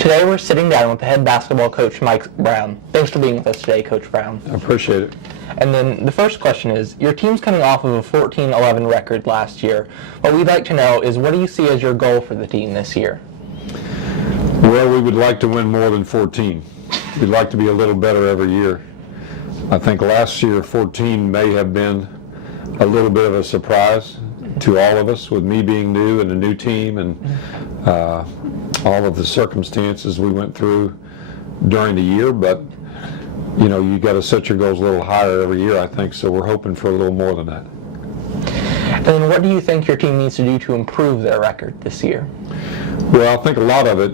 Today we're sitting down with the head basketball coach, Mike Brown. Thanks for being with us today, Coach Brown. I appreciate it. And then the first question is, your team's coming off of a 14-11 record last year. What we'd like to know is, what do you see as your goal for the team this year? Well, we would like to win more than 14. We'd like to be a little better every year. I think last year 14 may have been a little bit of a surprise to all of us, with me being new and a new team and all of the circumstances we went through during the year. But you know, you got to set your goals a little higher every year, I think, so we're hoping for a little more than that. And then what do you think your team needs to do to improve their record this year? Well, I think a lot of it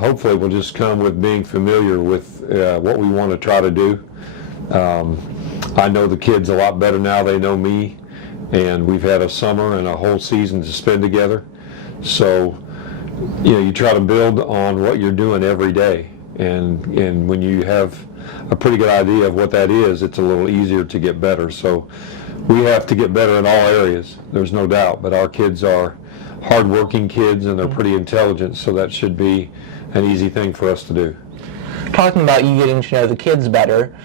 hopefully will just come with being familiar with what we want to try to do. I know the kids a lot better now. They know me, and we've had a summer and a whole season to spend together. So, you know, you try to build on what you're doing every day, and when you have a pretty good idea of what that is, it's a little easier to get better. So we have to get better in all areas, there's no doubt, but our kids are hard-working kids and they're pretty intelligent, so that should be an easy thing for us to do. Talking about you getting to know the kids better,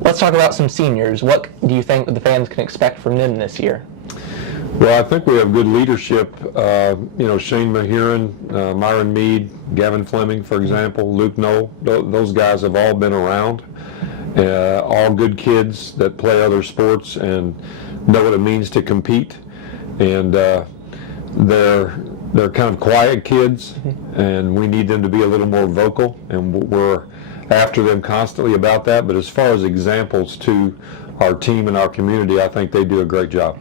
let's talk about some seniors. What do you think the fans can expect from them this year? Well, I think we have good leadership. You know, Shane Mahiran, Myron Mead, Gavin Fleming, for example, Luke Knoll, those guys have all been around. All good kids that play other sports and know what it means to compete. And they're kind of quiet kids, and we need them to be a little more vocal, and we're after them constantly about that. But as far as examples to our team and our community, I think they do a great job.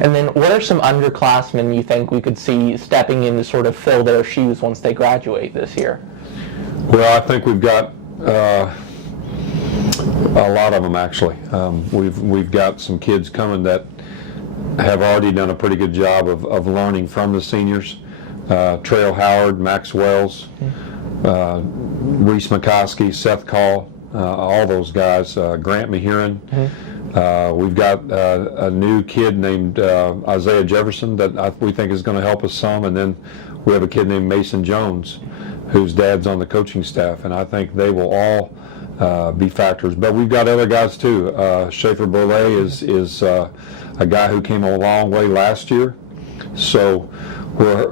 And then what are some underclassmen you think we could see stepping in to sort of fill their shoes once they graduate this year? Well, I think we've got a lot of them, actually. We've got some kids coming that have already done a pretty good job of learning from the seniors. Trail Howard, Max Wells, Reese McCoskey, Seth Call, all those guys, Grant Mahiran. We've got a new kid named Isaiah Jefferson that we think is going to help us some, and then we have a kid named Mason Jones, whose dad's on the coaching staff, and I think they will all be factors. But we've got other guys too. Schaefer Burley is a guy who came a long way last year, so we're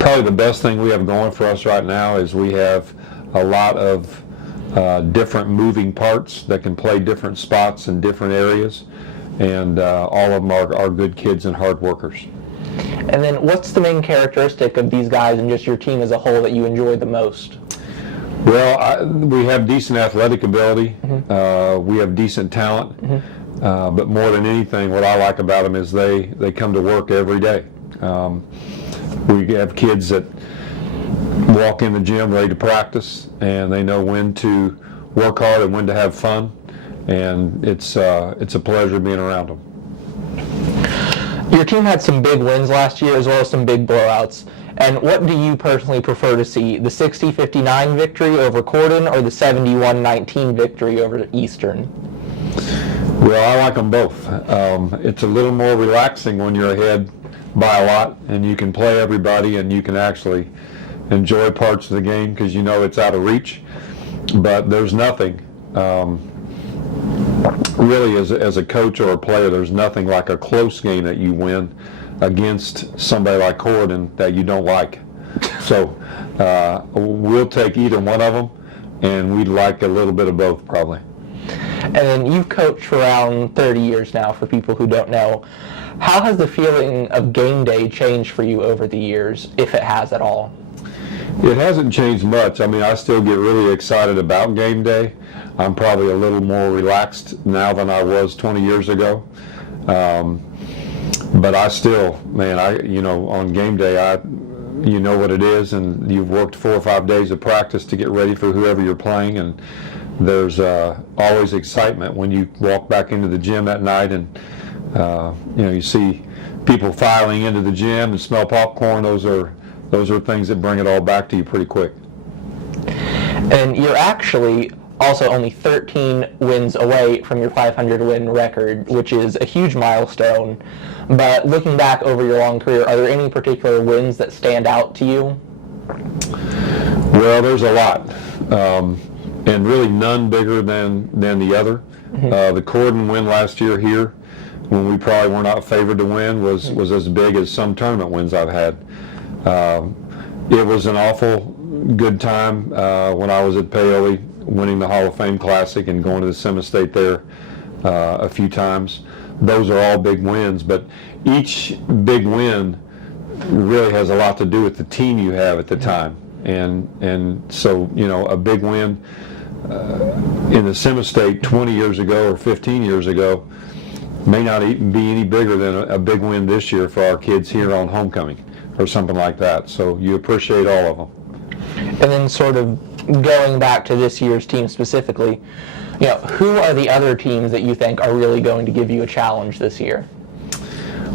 probably the best thing we have going for us right now is we have a lot of different moving parts that can play different spots in different areas, and all of them are good kids and hard workers. And then what's the main characteristic of these guys and just your team as a whole that you enjoy the most? Well, we have decent athletic ability. We have decent talent. But more than anything, what I like about them is they come to work every day. We have kids that walk in the gym ready to practice, and they know when to work hard and when to have fun, and it's a pleasure being around them. Your team had some big wins last year as well as some big blowouts. And what do you personally prefer to see, the 60-59 victory over Corden or the 71-19 victory over Eastern? Well, I like them both. It's a little more relaxing when you're ahead by a lot and you can play everybody and you can actually enjoy parts of the game because you know it's out of reach. But there's nothing, really as a coach or a player, there's nothing like a close game that you win against somebody like Corden that you don't like. So we'll take either one of them, and we'd like a little bit of both probably. And then you've coached for around 30 years now, for people who don't know. How has the feeling of game day changed for you over the years, if it has at all? It hasn't changed much. I mean, I still get really excited about game day. I'm probably a little more relaxed now than I was 20 years ago. But I still, man, on game day, you know what it is, and you've worked 4 or 5 days of practice to get ready for whoever you're playing, and there's always excitement when you walk back into the gym at night and you see people filing into the gym and smell popcorn. Those are things that bring it all back to you pretty quick. And you're actually also only 13 wins away from your 500 win record, which is a huge milestone. But looking back over your long career, are there any particular wins that stand out to you? Well, there's a lot, and really none bigger than the other. The Corden win last year here, when we probably were not favored to win, was as big as some tournament wins I've had. It was an awful good time when I was at Paoli, winning the Hall of Fame Classic and going to the semi-state there a few times. Those are all big wins, but each big win really has a lot to do with the team you have at the time. And so, you know, a big win in the semi-state 20 years ago or 15 years ago may not even be any bigger than a big win this year for our kids here on homecoming or something like that. So you appreciate all of them. And then sort of going back to this year's team specifically, you know, who are the other teams that you think are really going to give you a challenge this year?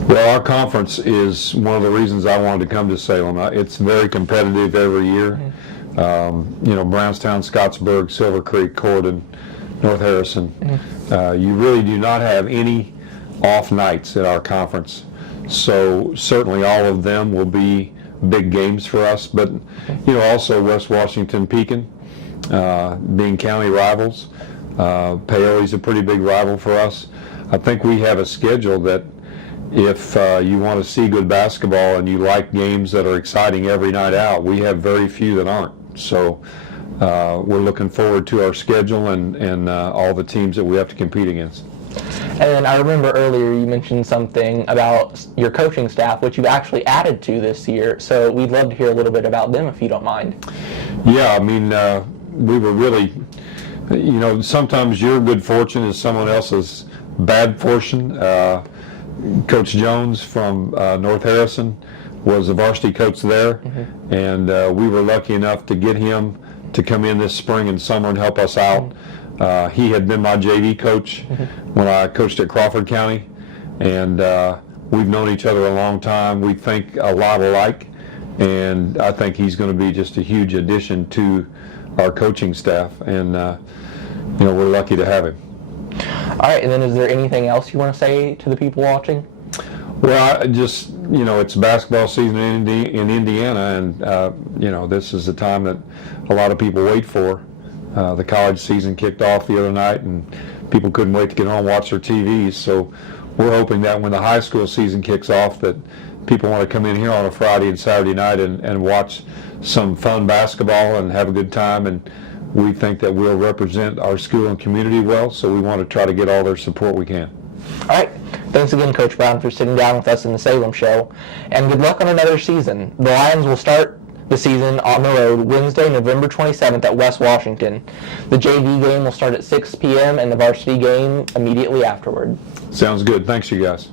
Well, our conference is one of the reasons I wanted to come to Salem. It's very competitive every year. You know, Brownstown, Scottsburg, Silver Creek, Corden, North Harrison. You really do not have any off nights at our conference. So certainly all of them will be big games for us. But, you know, also West Washington, Pekin, being county rivals. Paoli's a pretty big rival for us. I think we have a schedule that if you want to see good basketball and you like games that are exciting every night out, we have very few that aren't. So we're looking forward to our schedule and all the teams that we have to compete against. And then I remember earlier you mentioned something about your coaching staff, which you've actually added to this year. So we'd love to hear a little bit about them if you don't mind. Yeah, I mean, we were really, you know, sometimes your good fortune is someone else's bad fortune. Coach Jones from North Harrison was the varsity coach there, and we were lucky enough to get him to come in this spring and summer and help us out. He had been my JV coach when I coached at Crawford County, and we've known each other a long time. We think a lot alike, and I think he's going to be just a huge addition to our coaching staff, and you know, we're lucky to have him. All right, and then is there anything else you want to say to the people watching? Well, just, you know, it's basketball season in Indiana, and you know, this is the time that a lot of people wait for. The college season kicked off the other night, and people couldn't wait to get home and watch their TVs. So we're hoping that when the high school season kicks off, that people want to come in here on a Friday and Saturday night and watch some fun basketball and have a good time. And we think that we'll represent our school and community well, so we want to try to get all their support we can. All right. Thanks again, Coach Brown, for sitting down with us in the Salem show. And good luck on another season. The Lions will start the season on the road Wednesday, November 27th at West Washington. The JV game will start at 6 p.m. and the varsity game immediately afterward. Sounds good. Thanks, you guys.